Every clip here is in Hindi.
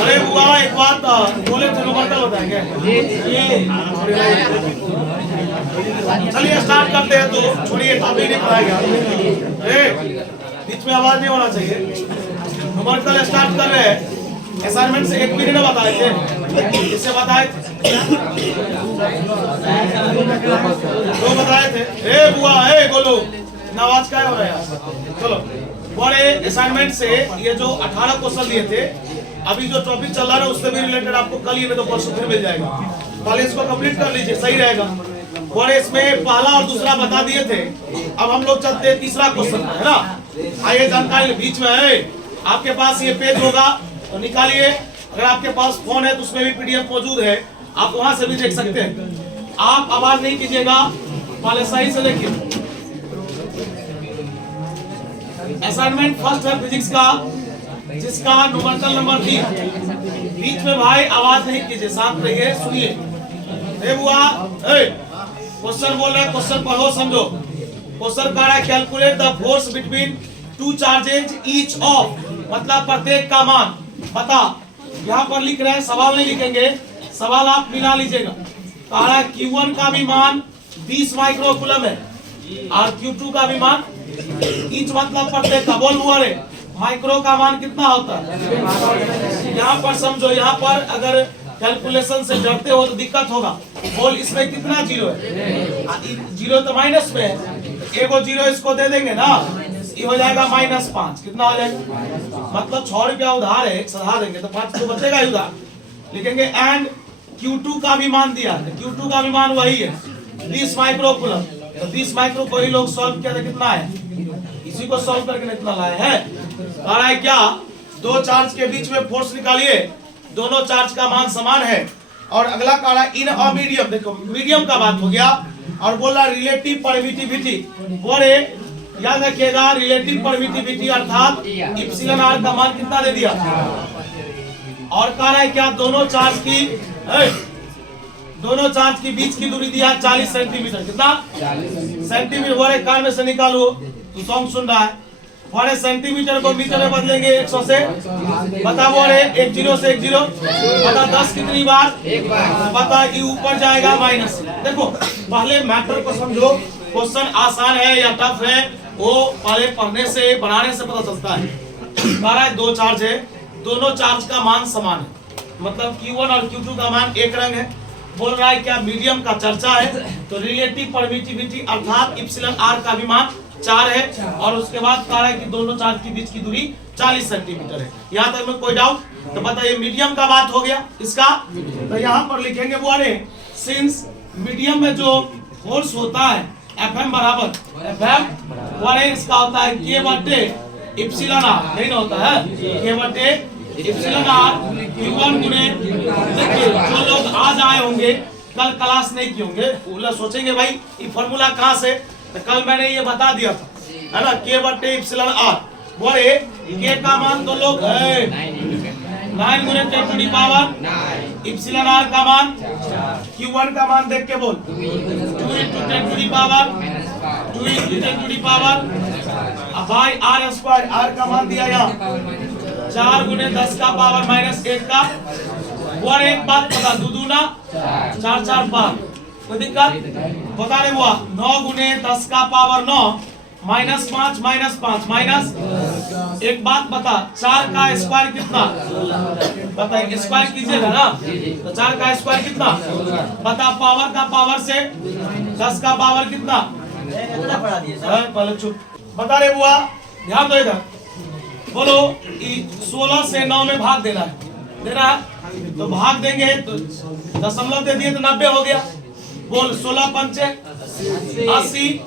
अरे बुआ एक बात बोले थे नंबर बताएंगे। चलिए स्टार्ट करते हैं, तो छोड़िए अभी नहीं पढ़ाएगा, बीच में आवाज नहीं होना चाहिए। नंबर स्टार्ट कर रहे हैं। असाइनमेंट से एक पीरियड बताए थे, इससे बताए दो बताए थे। ए बुआ ए गोलू ना आवाज क्या हो रहा है। चलो बड़े असाइनमेंट से ये जो 18 क्वेश्चन दिए थे, अभी जो टॉपिक चल रहा है उससे भी रिलेटेड आपको कल ही नहीं तो परसों फिर मिल जाएगा। पहले इसको कंप्लीट कर लीजिए, सही रहेगा। बड़े इसमें पहला और दूसरा बता दिए थे, अब हम लोग चलते हैं तीसरा क्वेश्चन है ना। आइए जानकारी बीच में है, आपके पास ये पेज होगा तो निकालिए। अगर आपके पास फोन है तो उसमें भी पीडीएफ मौजूद है, आप वहां से भी देख सकते हैं। आप आवाज नहीं कीजिएगा, पहले सही से देखिए। असाइनमेंट फर्स्ट है फिजिक्स का, जिसका न्यूमेरिकल नंबर 3। बीच में भाई आवाज नहीं कीजिए, शांत रहिए, सुनिए। ए बुआ क्वेश्चन बोल रहे हैं, क्वेश्चन पढ़ो समझो। क्वेश्चन कह रहा है calculate the force between two charges each of, मतलब प्रत्येक का मान बता। यहाँ पर लिख रहे हैं, सवाल नहीं लिखेंगे, सवाल आप मिला लीजिएगा। कह रहा है Q1 का भी मान 20 माइक्रोकूलम है और Q2 का भी मान ईच, मतलब प्रत्येक का। बोल हुआ रे माइक्रो का मान कितना होता है। यहाँ पर समझो, यहाँ पर अगर कैलकुलेशन से डरते हो तो दिक्कत होगा। बोल इसमें कितना जीरो है, जीरो तो माइनस में है, एगो जीरो इसको दे देंगे ना, ये हो जाएगा -5। कितना हो जाएगा, मतलब 6 रुपया उधार है, सधा देंगे तो 5 तो बचेगा ही उधार। लिखेंगे एंड Q2 का भी मान दिया है, Q2 का भी मान वही है 20 माइक्रोकूलम। तो 20 माइक्रो को ही लोग सॉल्व किया था, कितना है, इसी को सॉल्व करके कितना लाए हैं। कह रहा है क्या, दो चार्ज के बीच में फोर्स निकालिए, दोनों चार्ज का मान समान है। और अगला कह रहा है इन अ मीडियम, देखो मीडियम का बात हो गया। और बोल रहा रिलेटिव परमिटिविटी, बोले याद रखिएगा रिलेटिव परमिटिविटी अर्थात इप्सिलॉन आर का मान कितना दे दिया। और कह रहा है क्या, दोनों चार्ज की बीच की दूरी दिया 40 सेंटीमीटर। कितना सेंटीमीटर, बोले कान में से निकालो, तू सॉन्ग सुन रहा है। बोले सेंटीमीटर को मीटर में बदलेंगे 100 से, बता बोले 1 0 से 1 0, बता 10 कितनी बार, एक बार, बता ये ऊपर जाएगा माइनस। देखो पहले मैटर को समझो, क्वेश्चन आसान है या टफ है वो पहले पढ़ने से बनाने से पता चलता है। हमारा दो चार्ज है, दोनों चार्ज का मान समान है, मतलब Q1 और Q2 का मान एक रंग है। बोल रहा है क्या मीडियम का चर्चा है, तो रिलेटिव परमिटिविटी अर्थात इप्सिलॉन आर का भी मान 4 है। और उसके बाद कह रहा है कि दोनों चार्ज के बीच की दूरी 40 सेंटीमीटर है। यहाँ तक में कोई डाउट, तो बताइए मीडियम का बात हो गया इसका। तो यहाँ पर लिखेंगे वो सिंस मीडियम में जो फोर्स होता है Fm बराबर Fm वाले इसका होता है K बटे इप्सिलॉन आर, नहीं ना होता है K बटे इप्सिलॉन आर Q1 गुने। देखिए जो लोग आज आए होंगे कल क्लास नहीं किए होंगे, वो लोग सोचेंगे भाई ये फॉर्मूला कहाँ से, तो कल मैंने ये बता दिया था है ना, K बटे इप्सिलॉन आर। बोले K का मान तो लोग 9 गुने 10 to the power, epsilon R का मान Q1 का मान देख के बोल 2 into 10 to the power 2 into 10 to the power. अब भाई r स्क्वायर, r का मान दिया यहाँ 4 गुने 10 का पावर -1 का। और एक बात पता, दूना 4 4 5, कोई दिक्कत बता रहे हुआ 9 गुने 10 का पावर 9 -5 -5 माइनस। एक बात बता, 4 का स्क्वायर कितना, बताइए स्क्वायर कीजिएगा ना, तो 4 का स्क्वायर कितना, बता पावर का पावर से 10 का पावर कितना, पहले चुप बता रहे बुआ, ध्यान दो इधर। बोलो 16 से 9 में भाग देना है, तो भाग देंगे तो दशमलव दे दिए तो 90 हो गया। बोल 16 पंचे 80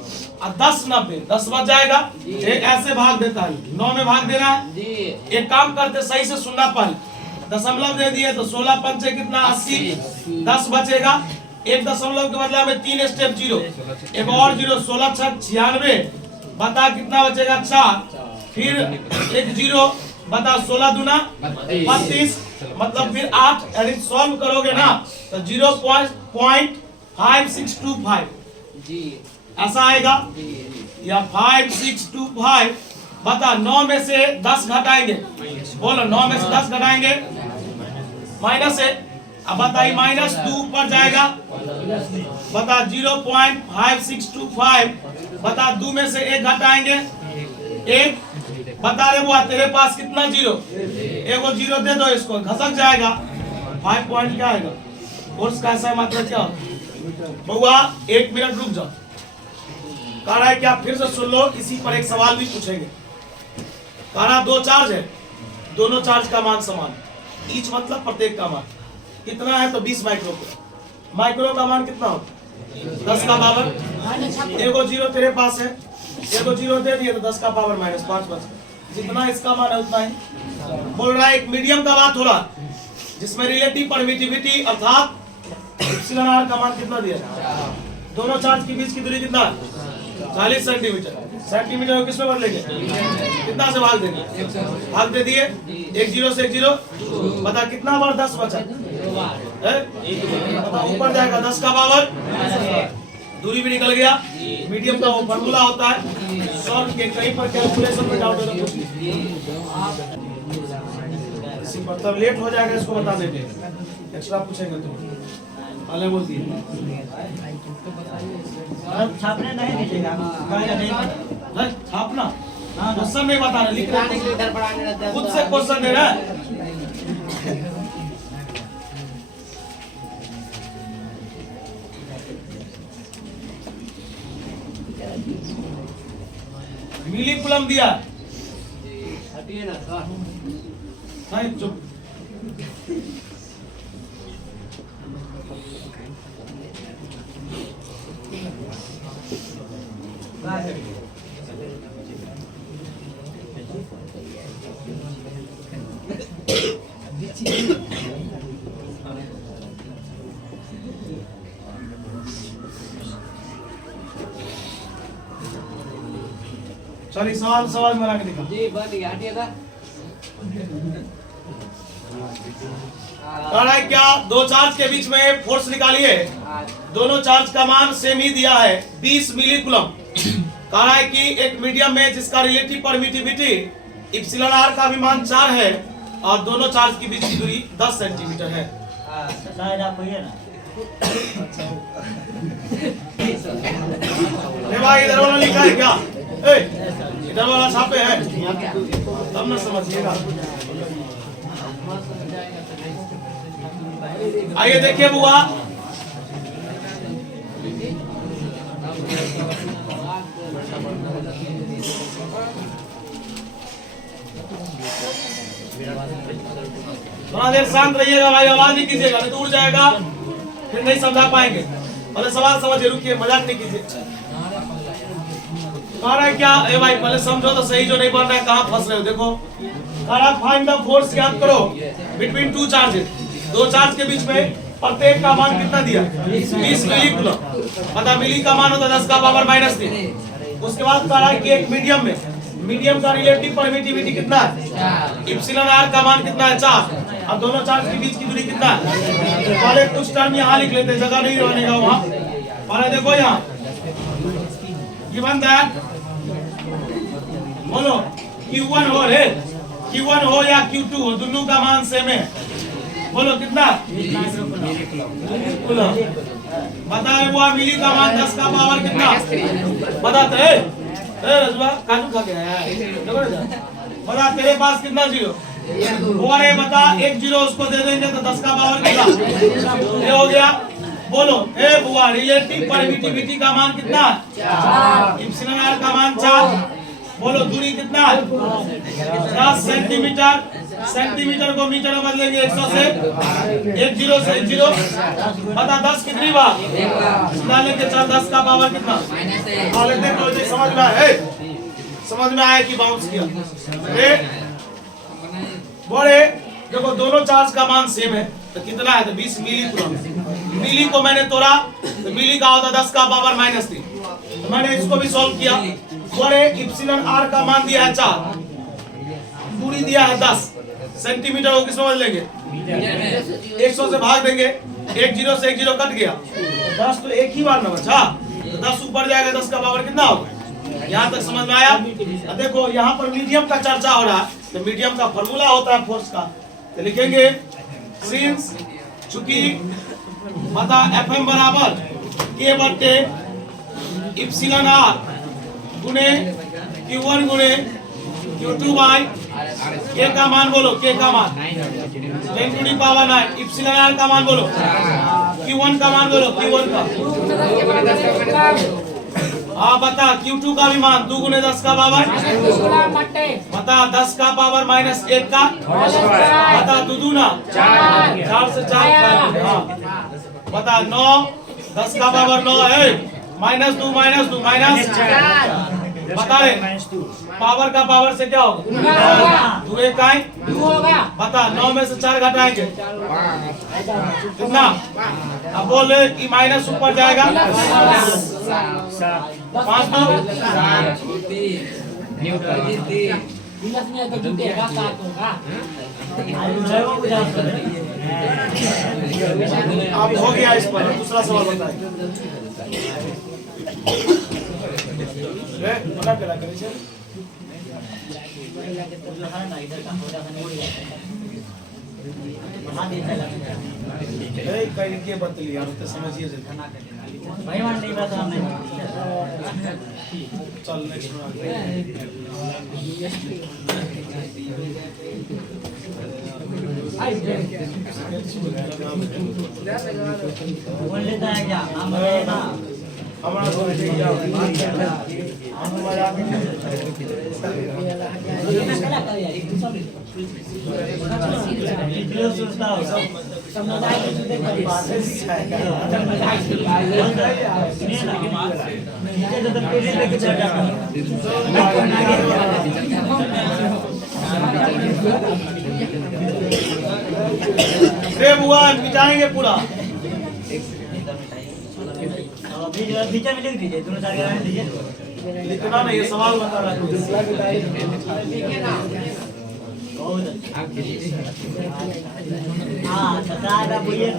और 10 90, 10 बच जाएगा। एक ऐसे भाग देता है, 9 में भाग देना है। एक काम करते, सही से सुनना, पहले दशमलव दे दिए तो 16 पंचे कितना 80, 10 बचेगा। एक दशमलव के बदला में 3 स्टेप 0, एक और 0, 16 6 96, बता कितना बचेगा 4, फिर एक 0, बता 16 दूना 32, मतलब फिर 8, यानी सॉल्व करोगे ना तो 0.5625 ऐसा आएगा, या 5625 बता 9 में से 10 घटाएंगे, बोलो 9 में से 10 घटाएंगे माइनस है। अब बताइए -2 ऊपर जाएगा, बता 0.5625। बता 2 में से 1 घटाएंगे 1। बता रे बुआ तेरे पास कितना जीरो, एगो जीरो दे दो, इसको घसक जाएगा 5 पॉइंट क्या आएगा। कोर्स का ऐसा मतलब क्या बुआ, 1 मिनट रुक जाओ। कह रहा है क्या, फिर से सुन लो, इसी पर एक सवाल भी पूछेंगे। कह रहा 2 चार्ज है, दोनों चार्ज का मान समान, ईच मतलब प्रत्येक का मान कितना है, तो 20 माइक्रो। माइक्रो का मान कितना हो, 10 का पावर, एगो जीरो तेरे पास है, एगो जीरो दे दिए तो 10 का पावर -5 बच गया। जितना इसका मान है उतना ही। बोल रहा है एक मीडियम का बात हो रहा, जिसमें रिलेटिव परमिटिविटी अर्थात एप्सिलॉन आर का मान कितना दिया, दोनों चार्ज के बीच की दूरी कितना, 40 सेंटीमीटर। सेंटीमीटर को किसमें बदलेंगे, कितना से भाग देंगे, भाग दे दिए, 1 जीरो से 1 जीरो। बता कितना बार 10 बचा, ऊपर जाएगा 10 का पावर, दूरी भी निकल गया। मीडियम का वो फॉर्मूला होता है सॉल्व के, कहीं पर कैलकुलेशन में डाउट है तो इसी पर तब लेट हो जाएगा, इसको बता देंगे, एक्स्ट्रा पूछेंगे तो पहले बोलती है छापने नहीं दीजिएगा, छापना क्वेश्चन नहीं बता रहे, लिख रहे खुद से क्वेश्चन दे रहा है। मिली कुलम दिया, हटिए ना सर, नहीं चुप। चलिए सवाल में के दिखा जी बन गया, हटिए ना। कह रहा है क्या, 2 चार्ज के बीच में फोर्स निकालिए, दोनों चार्ज का मान सेम ही दिया है 20 मिली कुलम। कह रहा है कि एक मीडियम में जिसका रिलेटिव परमिटिविटी एप्सिलॉन आर का भी मान 4 है और दोनों चार्ज के बीच की दूरी 10 सेंटीमीटर है। शायद आप होइए ना, भाई इधर वाला लिखा है क्या, इधर वाला छापे है तब ना समझिएगा। आइए देखिए बुआ, थोड़ा देर शांत रहिएगा भाई, आवाज नहीं कीजिएगा नहीं तो उड़ जाएगा, फिर नहीं समझा पाएंगे। पहले सवाल समझिए, रुकिए, मजाक नहीं कीजिए। कह रहा है क्या, ए भाई पहले समझो तो सही, जो नहीं बन रहा है कहाँ फंस रहे हो। देखो कह रहा फाइंड द फोर्स, याद करो बिटवीन 2 चार्जेस, 2 चार्ज के बीच में प्रत्येक का मान कितना दिया, 20 मिली कुलम। पता मिली का मान होता 10 का पावर -3। उसके बाद कह रहा है कि एक मीडियम में, मीडियम का रिलेटिव परमिटिविटी कितना है, एप्सिलॉन आर का मान कितना है 4। अब दोनों चार्ज के बीच की दूरी कितना है, पहले कुछ टर्म यहाँ लिख लेते, जगह नहीं बनेगा वहाँ। पहले देखो यहाँ गिवन दैट, बोलो Q1 हो रे, Q1 हो या Q2 हो, दोनों का मान सेम है। बोलो कितना, बता रहे वो मिली का मान 10 का पावर कितना, बताते हैं रजवा काजू खा के आया, बता तेरे पास कितना जीरो, वो रे बता 1 जीरो उसको दे देंगे तो 10 का पावर कितना, ये हो गया। बोलो ए बुआ रिलेटिव परमिटिविटी का मान कितना, 4, एप्सिलॉन आर का मान 4। बोलो दूरी कितना, 10 सेंटीमीटर। सेंटीमीटर को मीटर में बदलेंगे 100 से, 1 जीरो से 1 जीरो। बता 10 कितनी बार डालेंगे, 4 10 का पावर कितना, समझ में आया, समझ में आया कि बाउंस किया। बोले देखो दोनों चार्ज का मान सेम है तो कितना है, तो 20 मिली कुलम। मिली को मैंने तोड़ा तो मिली का होता 10 का पावर -3, तो मैंने इसको भी सॉल्व किया। बोले एप्सिलॉन आर का मान दिया है 4, दूरी दिया है 10 सेंटीमीटर, को किसमें बदलेंगे, 100 से भाग देंगे, 1 जीरो से 1 जीरो कट गया, 10 तो एक ही बार ना बचा, तो 10 ऊपर जाएगा, 10 का पावर कितना होगा यहाँ तक समझ में आया? अब देखो यहाँ पर मीडियम का चर्चा हो रहा है, तो मीडियम का फॉर्मूला होता है फोर्स का, तो लिखेंगे सिंस चूंकि बता Fm बराबर K बटे इप्सिलॉन R गुने Q1 गुने Q2 बाई K का मान बोलो, K का मान 10 to the power 9, epsilon R का मान बोलो, Q1 का मान बोलो, Q1 का हाँ बता Q2 का भी मान 2 गुने 10 का पावर बता 10 का पावर माइनस 1 का बता 2 दूना 4 से 4 हाँ बता 9 10 का पावर 9 है माइनस 2 माइनस बता रे पावर का पावर से क्या होगा 2 1 का बता 9 में से 4 घटाएंगे कितना अब बोले कि माइनस ऊपर जाएगा 5 अब हो गया इस पर दूसरा सवाल बताइए मना करा करे छे ए कहीं के बतली यार तो समझिए भाई मान नहीं बात हमने चल नेक्स्ट बोल लेता है क्या हम रहेगा हमारा तो ठीक जाओ हम मजाक वीडियो सोचता हो समुदाय के जुड़े कभी लेके चल जाता रे बुआ मिटाएंगे पूरा बीच में लिख दीजिए दोनों सारे में दीजिए लिखना नहीं ये सवाल बता रहा है हाँ सतारा बोलिए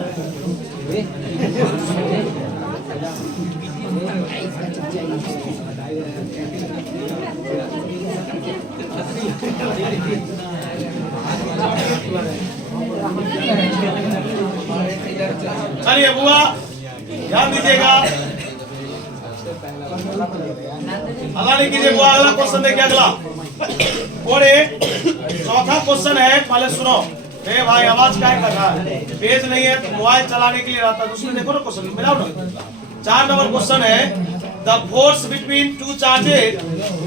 चलिए बुआ ध्यान दीजिएगा अल्लाह ने कीजिए बुआ अगला क्वेश्चन देखिए अगला और चौथा क्वेश्चन है पहले सुनो ए भाई आवाज क्या कर रहा है पेज नहीं है तो मोबाइल चलाने के लिए रहता है उसमें देखो ना क्वेश्चन मिलाओ ना 4 नंबर क्वेश्चन है the force between two charges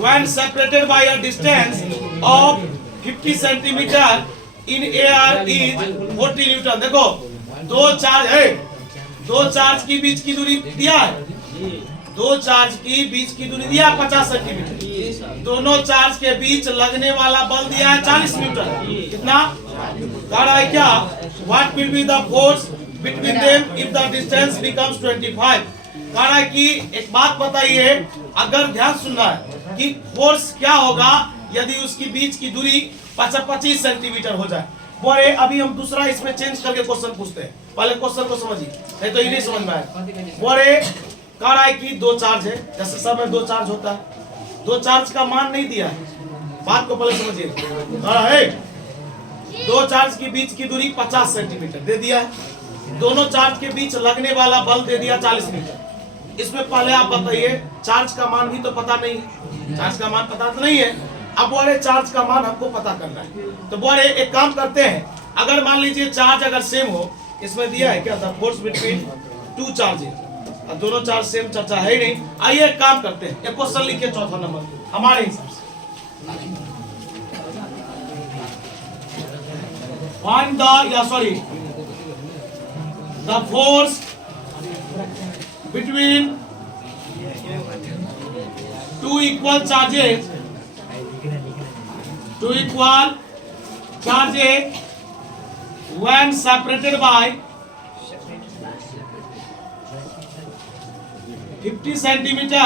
when separated by a distance of 50 centimetre in air is 40 Newton. देखो दो चार्ज की बीच की दूरी दिया है दो चार्ज की बीच की दूरी दिया 50 सेंटीमीटर दोनों चार्ज के बीच लगने वाला बल दिया है 40 न्यूटन कितना कह रहा है क्या what will be the force between them if the distance becomes 25 कह रहा है कि एक बात बताइए अगर ध्यान सुनना है कि फोर्स क्या होगा यदि उसकी बीच की दूरी 25 सेंटीमीटर हो जाए। बोले अभी हम दूसरा इसमें चेंज करके क्वेश्चन पूछते हैं पहले क्वेश्चन को समझिए नहीं तो ये नहीं समझ में आएगा। बोले कह रहा है कि दो चार्ज है जैसे सब में दो चार्ज होता है दो चार्ज का मान नहीं दिया है बात को पहले समझिए कह रहा है दो चार्ज के बीच की दूरी 50 सेंटीमीटर दे दिया है दोनों चार्ज के बीच लगने वाला बल दे दिया 40 मीटर। इसमें पहले आप बताइए चार्ज का मान भी तो पता नहीं है चार्ज का मान पता तो नहीं है अब बोले चार्ज का मान हमको पता करना है तो बोले एक काम करते हैं अगर मान लीजिए चार्ज अगर सेम हो इसमें दिया है क्या था फोर्स बिटवीन टू चार्जेस अब दोनों चार्ज सेम चर्चा है ही नहीं। आइए एक काम करते हैं एक क्वेश्चन लिखिए चौथा नंबर हमारे हिसाब से find the force between two equal charges when separated by 50 centimeter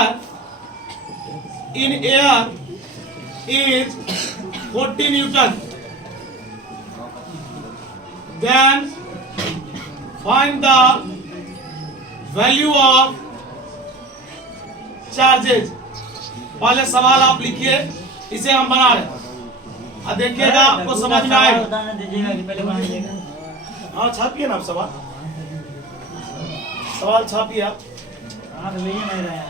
in air is 40 Newton. Then find the value of charges. पहले सवाल आप लिखिए, इसे हम बना रहे हैं और देखिएगा आपको समझ में आएगा। उदाहरण दीजिएगा कि पहले बना लीजिएगा। हाँ छापिए ना आप सवाल छापिए आप। हाँ तो भैया नहीं रहे हैं।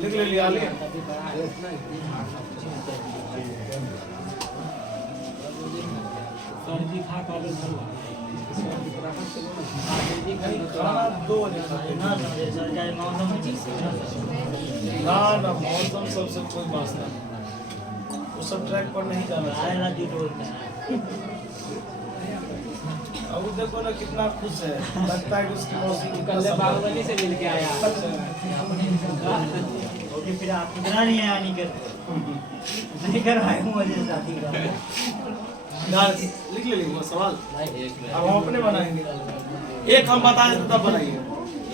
लिख ले लिया ले। ना समझे सर, क्या मौसम में चीज़ ना ना मौसम सबसे कोई मसला नहीं, वो सब ट्रैक पर नहीं जाना चाहिए। आएगा दी रोड में। अब वो देखो ना कितना खुश है, लगता है कि उसकी मौसी कल बागवानी से मिल के आया। ओके फिर आप कितना नहीं है आनी कर नहीं करवाए हूँ मुझे शादी का। यार लिख ले वो सवाल, अब हम अपने बनाएंगे। एक हम बता देते तब बनाइए।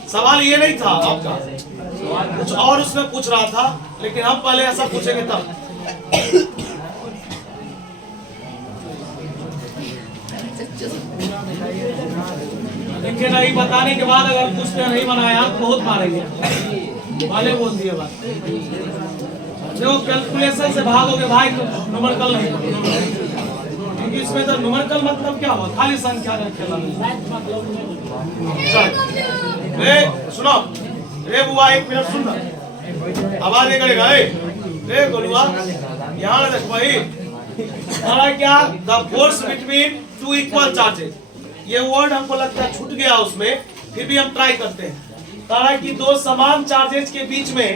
सवाल ये नहीं था आपका, कुछ और उसमें पूछ रहा था, लेकिन हम पहले ऐसा पूछेंगे तब। देखिए नहीं बताने के बाद अगर पूछते नहीं बनाया तो बहुत मारेंगे, वाले बोल दिए बात। जो कैलकुलेशन से भागोगे भाई तो न्यूमेरिकल नहीं, क्योंकि इसमें तो न्यूमेरिकल मतलब क्या हुआ, खाली संख्या रखेगा। रे सुनो रे बुआ, एक मिनट सुनना, आवाज नहीं करेगा। रे गोलुआ यहाँ देख भाई, क्या the force between two equal charges, ये वर्ड हमको लगता है छूट गया उसमें, फिर भी हम ट्राई करते हैं। कहा कि दो समान चार्जेस के बीच में,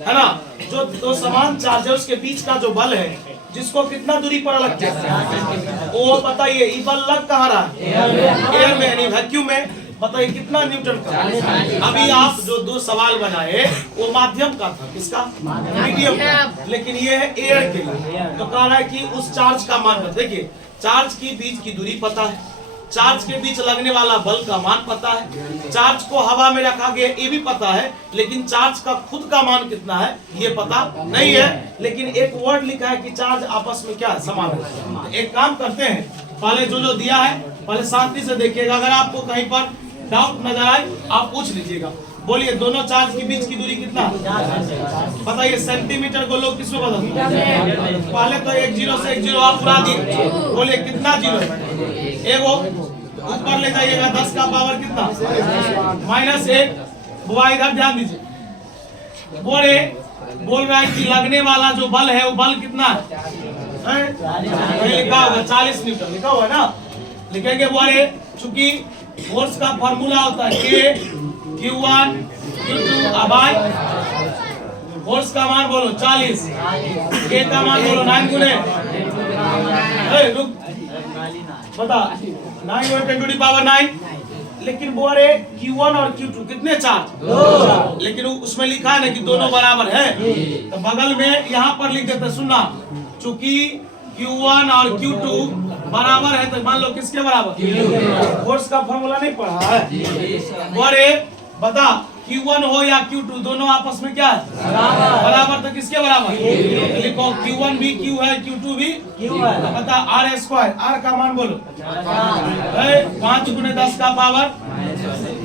है ना, जो दो समान चार्जेस के बीच का जो बल है, जिसको कितना दूरी पर लगता है वो बताइए। ये बल लग कहाँ रहा है? एयर में यानी वैक्यूम में। बताइए कितना न्यूटन का? अभी आप जो दो सवाल बनाए वो माध्यम का था, किसका? मीडियम का, लेकिन ये है एयर के लिए। तो कह रहा है कि उस चार्ज का मान, देखिए चार्ज की बीच की दूरी पता है, चार्ज के बीच लगने वाला बल का मान पता है, चार्ज को हवा में रखा गया ये भी पता है, लेकिन चार्ज का खुद का मान कितना है ये पता नहीं है। लेकिन एक वर्ड लिखा है कि चार्ज आपस में क्या है, समान है। एक काम करते हैं, पहले जो दिया है पहले शांति से देखिएगा, अगर आपको कहीं पर डाउट नजर आए आप पूछ लीजिएगा। बोलिए दोनों चार्ज के बीच की दूरी कितना? बताइए सेंटीमीटर को लोग किसमें बदलते हैं? पहले तो एक जीरो से एक जीरो आप उड़ा दिए, बोलिए कितना जीरो? एगो ऊपर ले जाइएगा, 10 का पावर कितना? -1। बुआ इधर ध्यान दीजिए, बोल रहा है कि लगने वाला जो बल है वो बल कितना है? लिखा होगा 40 न्यूटन लिखा हुआ है ना, लिखेंगे। बोले चूंकि फोर्स का फॉर्मूला होता है K Q1 Q2 by force का मान बोलो 40, K का मान बोलो 9 गुने, रुक बता 9 गुने 10 टू द पावर 9। लेकिन बोले Q1 और Q2 कितने चार्ज? लेकिन उसमें लिखा है ना कि दोनों बराबर है, तो बगल में यहाँ पर लिख देते, सुनना, चूंकि Q1 और Q2 बराबर है तो मान लो किसके बराबर? फोर्स का फॉर्मूला नहीं पढ़ा है? बोले बता Q1 हो या Q2 दोनों आपस में क्या है? बराबर। तो किसके बराबर? लिखो Q1 भी Q है, Q2 भी Q है। बता R², R का मान बोलो 5 गुने 10 का पावर।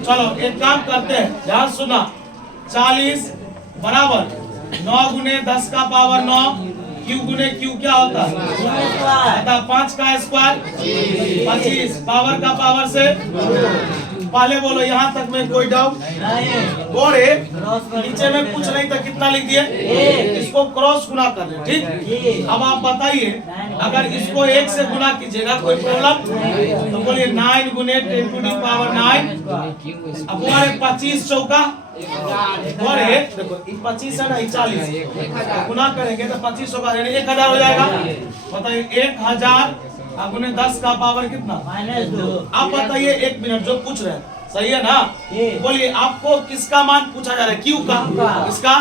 चलो एक काम करते हैं, ध्यान सुना, 40 बराबर 9 गुने 10 का पावर 9, Q गुने Q क्या होता है? 5 का स्क्वायर 25, पावर का पावर से। पहले बोलो यहाँ तक में कोई डाउट? बोले नीचे में कुछ नहीं था, कितना लिख दिए? इसको क्रॉस गुना कर ले, ठीक। अब आप बताइए अगर इसको 1 से गुना कीजिएगा कोई प्रॉब्लम? तो बोलिए 9 गुने 10 टू द पावर 9। अब बोले 25 चौका, बोले देखो 25 है ना 40, गुना करेंगे तो 25 चौका 1000 हो जाएगा। बताइए 1000 गुने 10 का पावर कितना? -2। आप बताइए 1 मिनट, जो पूछ रहे हैं सही है ना? बोलिए आपको किसका मान पूछा जा रहा है? Q का। किसका?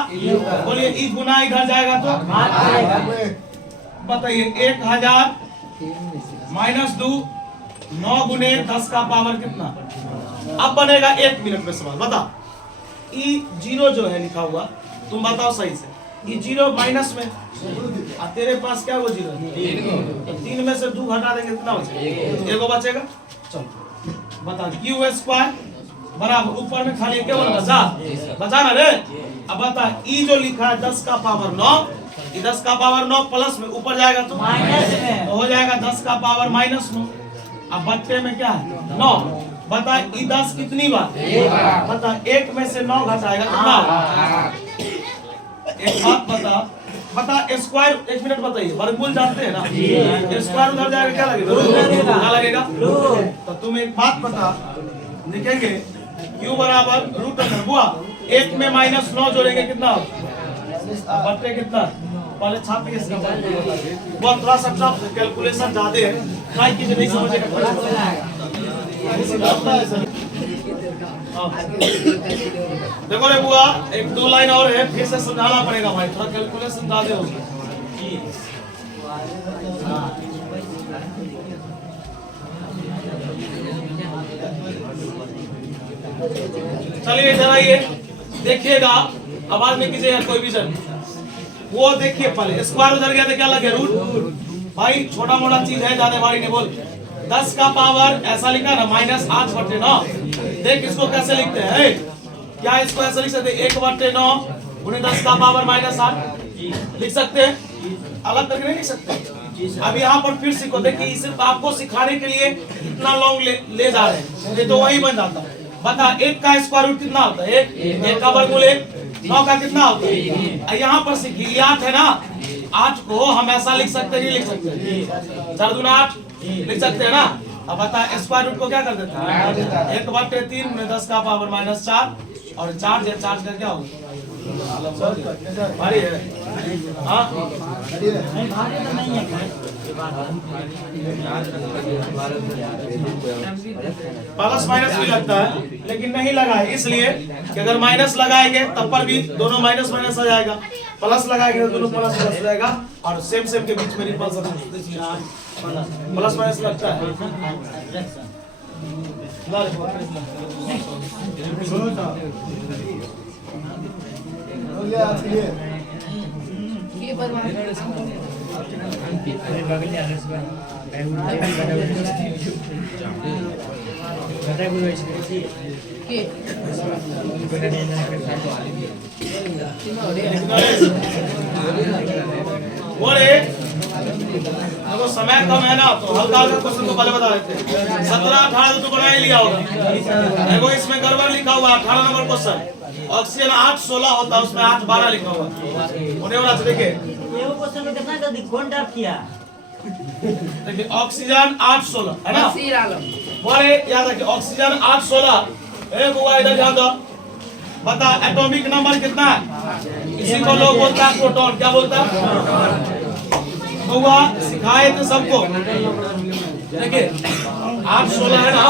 बोलिए ई गुना इधर जाएगा तो बताइए 1000 -2 9 गुने 10 का पावर कितना? अब बनेगा 1 मिनट में सवाल। बता ई जीरो जो है लिखा हुआ, तुम बताओ सही से, ये जीरो माइनस में, और तेरे पास क्या वो जीरो? तो 3 में से 2 घटा देंगे कितना बचेगा? एगो बचेगा। चलो बता Q² बराबर ऊपर में खाली केवल बचा बचा ना रे। अब बता ई जो लिखा है 10 का पावर 9, ये 10 का पावर 9 प्लस में ऊपर जाएगा तो माइनस में तो हो जाएगा 10 का पावर माइनस 9। अब बच्चे में क्या है 9। बता ई 10 कितनी बार बता 1 में से 9 घटाएगा कितना। एक बात बता स्क्वायर, एक मिनट बताइए, वर्गमूल जानते हैं ना, स्क्वायर उधर जाएगा क्या लगेगा, क्या लगेगा। तो तुम एक बात बता, लिखेंगे q बराबर रूट अंडर हुआ 1 में माइनस 9 जोड़ेंगे कितना बटे कितना। पहले छाप के इसका बहुत थोड़ा सा टफ कैलकुलेशन ज्यादा है, ट्राई कीजिए, नहीं समझेगा। देखो रे बुआ, एक दो लाइन और है, फिर से समझाना पड़ेगा भाई, थोड़ा कैलकुलेशन ज्यादा होगा। चलिए इधर आइए, देखिएगा, आवाज में कीजिएगा कोई भी जन। वो देखिए पहले स्क्वायर उधर गया तो क्या लगे रूट। भाई छोटा मोटा चीज है, ज्यादा भारी नहीं बोल। 10 का पावर ऐसा लिखा ना -8/9। देख इसको कैसे लिखते हैं, क्या इसको ऐसे लिख सकते हैं 1/9 गुणे 10 का पावर -8 लिख सकते हैं, अलग करके नहीं लिख सकते। अब यहाँ पर फिर सीखो, देखिए सिर्फ आपको सिखाने के लिए इतना लॉन्ग ले जा रहे हैं, तो वही बन जाता है। बता 1 का स्क्वायर रूट कितना होता है, 1 का वर्गमूल 1, 9 का कितना होता है। यहाँ पर सीखिए 8 है ना, 8 को हम ऐसा लिख सकते हैं, लिख सकते हैं 4 दूना 8 लिख सकते हैं ना। अब बता स्क्वायर रूट को क्या कर देते हैं 1/3 गुणे 10 का पावर -4 और 4 का क्या होगा भारी है। हाँ नहीं भारी तो नहीं है, प्लस माइनस भी लगता है, लेकिन नहीं लगा है इसलिए कि अगर माइनस लगाएंगे तब पर भी दोनों माइनस माइनस आ जाएगा, प्लस लगाएंगे तो दोनों प्लस प्लस जाएगा, और सेम के बीच में रिपल्सन प्लस माइनस लगता है। बोले देखो समय कम है ना, तो हल्का हल्का क्वेश्चन को पहले बता देते हैं। 17-18 तो बना ही लिया होगा, देखो इसमें गड़बड़ लिखा हुआ 18 नंबर क्वेश्चन। ऑक्सीजन 8-16 होता है, उसमें 8-12 लिखा हुआ होने वाला। देखिए ये क्वेश्चन में कितना जल्दी कौन टाइप किया, देखिए ऑक्सीजन 8-16 है ना, बोले याद रखिए ऑक्सीजन 8-16। ए बुआ इधर ध्यान दो, बता एटॉमिक नंबर कितना है, इसी को लोग बोलता है प्रोटॉन। क्या बोलता है बुआ, सिखाए थे सबको। देखिए 8-16 है ना,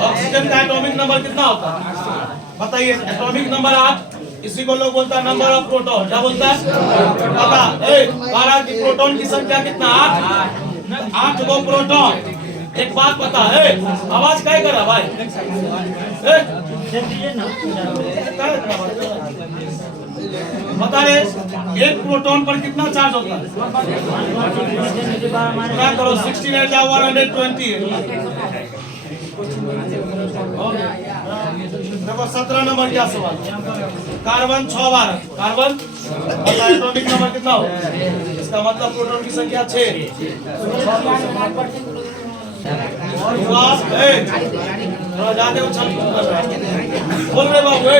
ऑक्सीजन का एटॉमिक नंबर कितना होता है बताइए। एटॉमिक नंबर 8, इसी को लोग बोलता है नंबर ऑफ प्रोटॉन। क्या बोलता है बता, 12 की प्रोटॉन की संख्या कितना 8 गो प्रोटॉन। एक बात बता है, आवाज क्या कर रहा भाई, बता रे एक प्रोटॉन पर कितना चार्ज होता है, क्या करो 16/120 देखो 17 नंबर क्या सवाल, कार्बन 6 बार, कार्बन एटॉमिक नंबर कितना हो, इसका मतलब प्रोटॉन की संख्या 6। बोल रहे बाबू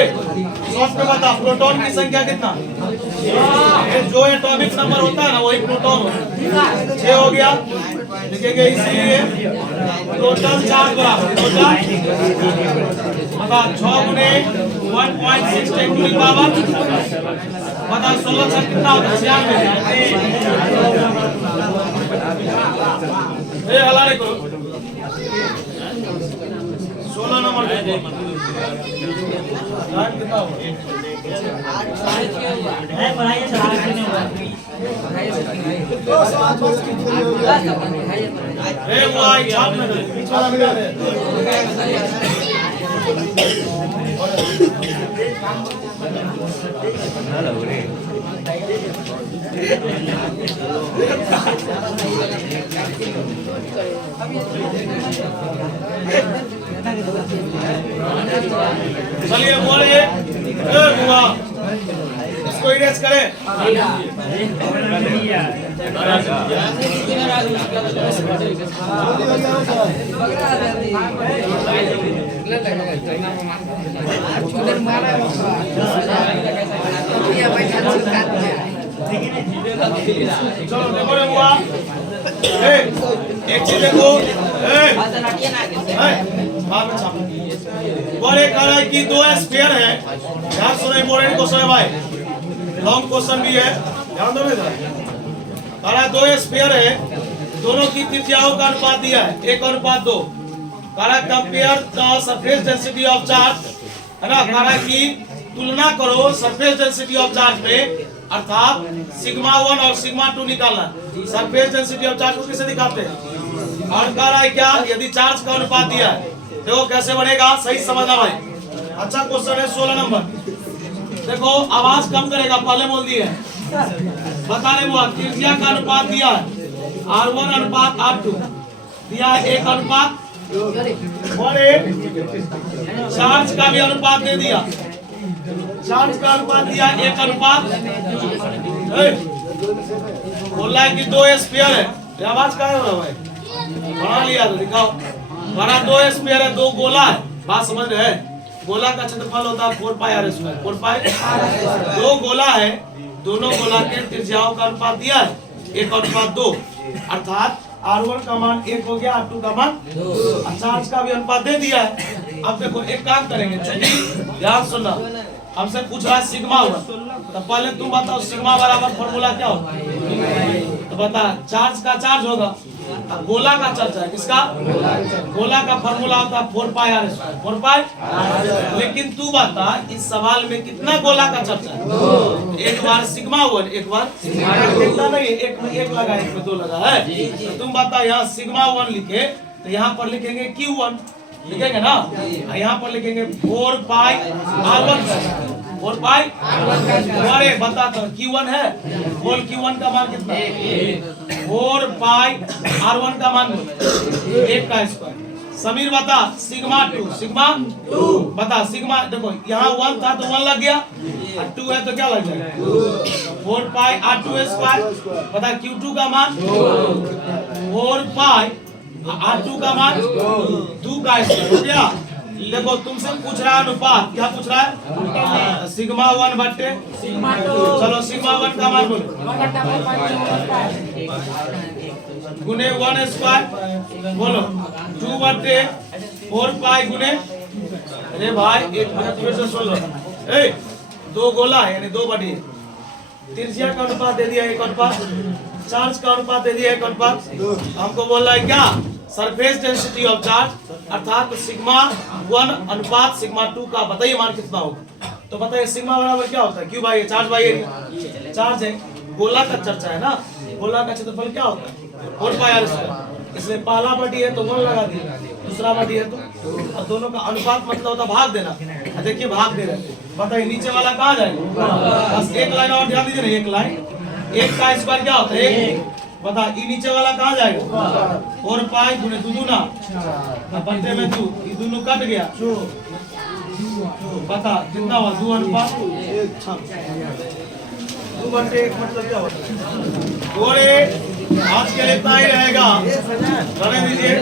शॉर्ट में बता, प्रोटॉन की संख्या कितना, जो एटॉमिक नंबर होता है ना वही प्रोटॉन होता है। 6 हो गया लिखेंगे, इसीलिए टोटल चार्ज बराबर टोटल बता 6 गुने 1.6 10 टू द पावर बता 16 से कितना होता है 96। हला रे करो 16 नंबर कितना हुआ है पढ़ाई से आगे नहीं हुआ। ए भाई छाप में बीच वाला मिला दे। चलिए बोलिए बुआ इसको इरेज करें। चलो देखो रे बुआ, एक चीज देखो, बोले कह रहा है कि दो स्फीयर है। ध्यान सुनो, इम्पोर्टेंट क्वेश्चन है भाई, लॉन्ग क्वेश्चन भी है, ध्यान दो। कह रहा है दो स्फीयर है, दोनों की त्रिज्याओं का अनुपात दिया है 1:2। कह रहा है compare the surface density of charge, है ना। कह रहा है कि तुलना करो सरफेस डेंसिटी ऑफ चार्ज में, अर्थात सिग्मा 1 और सिग्मा 2 निकालना। सरफेस डेंसिटी ऑफ चार्ज को किसे दिखाते हैं? और कह रहा है क्या, यदि चार्ज का अनुपात दिया है देखो कैसे बनेगा, सही समझना भाई। अच्छा क्वेश्चन है 16 नंबर। देखो आवाज कम करेगा, पहले बोल दिए बताने हुआ। त्रिज्या का अनुपात दिया है R1 अनुपात R2 दिया है 1:1। चार्ज का भी अनुपात दे दिया, चार्ज का अनुपात दिया 1:1। बोल रहा है कि दो स्फीयर है, आवाज का है भाई, बना लिया तो दिखाओ। बड़ा दो स्फीयर है, दो गोला है, बात समझ रहे हैं। गोला का क्षेत्रफल होता है 4πr²। 4π दो गोला है, दोनों गोला के त्रिज्याओं का अनुपात दिया है 1:2, अर्थात R1 का मान 1 हो गया, R2 का मान 2। चार्ज का भी अनुपात दे दिया है। अब देखो एक काम करेंगे, चलिए ध्यान सुनना, हमसे पूछ रहा है सिग्मा 1, तो पहले तुम बताओ सिग्मा बराबर फॉर्मूला क्या होता है? तो बता, चार्ज का चार्ज होगा, गोला का चार्ज है, किसका? गोला का फॉर्मूला होता है 4πr²। 4π, लेकिन तू बता इस सवाल में कितना गोला का चार्ज है? एक बार सिग्मा 1, एक बार कितना नहीं, एक में 1 लगा, एक में 2 लगा है। तो तुम बता, यहाँ सिग्मा 1 लिखे तो यहाँ पर लिखेंगे Q1, लिखेंगे ना, यहाँ पर लिखेंगे 4πr1। 4π, अरे बता तो Q1 है, बोल Q1 का मान कितना? 4πr1 का मान 1 का स्क्वायर। समीर बता सिग्मा 2, सिग्मा 2 बता। सिग्मा देखो यहाँ 1 था तो 1 लग गया, और 2 है तो क्या लग जाएगा? 4πr2²। बता Q2 का मान 4πr2 का मान 2 का स्क्वायर हो गया। देखो तुमसे पूछ रहा है अनुपात, क्या पूछ रहा है? सिग्मा 1 बट्टे सिग्मा 2। चलो सिग्मा 1 का मान बोलो, गुने 1² बोलो, 2 बट्टे 4π गुने, अरे भाई एक मिनट फिर से सुन लो, दो गोला है यानी 2 बटी, त्रिज्या का अनुपात दे दिया 1:1, चार्ज का अनुपात दे दिया 1:1। हमको बोल रहा है क्या, सरफेस डेंसिटी ऑफ चार्ज, अर्थात सिग्मा 1 अनुपात सिग्मा 2 का बताइए मान कितना होगा। तो बताइए सिग्मा बराबर क्या होता है? क्यों भाई, चार्ज बाई एरिया, चार्ज है, गोला का चर्चा है ना, गोला का क्षेत्रफल क्या होता है? 4πr²। इसमें पहला बटी है तो 1 लगा दिया, दूसरा बटी है तो, और दोनों का अनुपात मतलब होता भाग देना। देखिए भाग दे रहे, बताइए नीचे वाला कहाँ जाएगा? बस एक लाइन और ध्यान दीजिए ना, एक लाइन, 1 का स्क्वायर क्या होता है? 1। बता ये नीचे वाला कहाँ जाएगा? 4π गुने 2 दूना, बट्टे में 2, ये दोनों कट गया, बता कितना हुआ? 2 अनुपात 2 बट्टे 1 मतलब क्या होता है? आज के लिए इतना ही रहेगा, रहने दीजिए।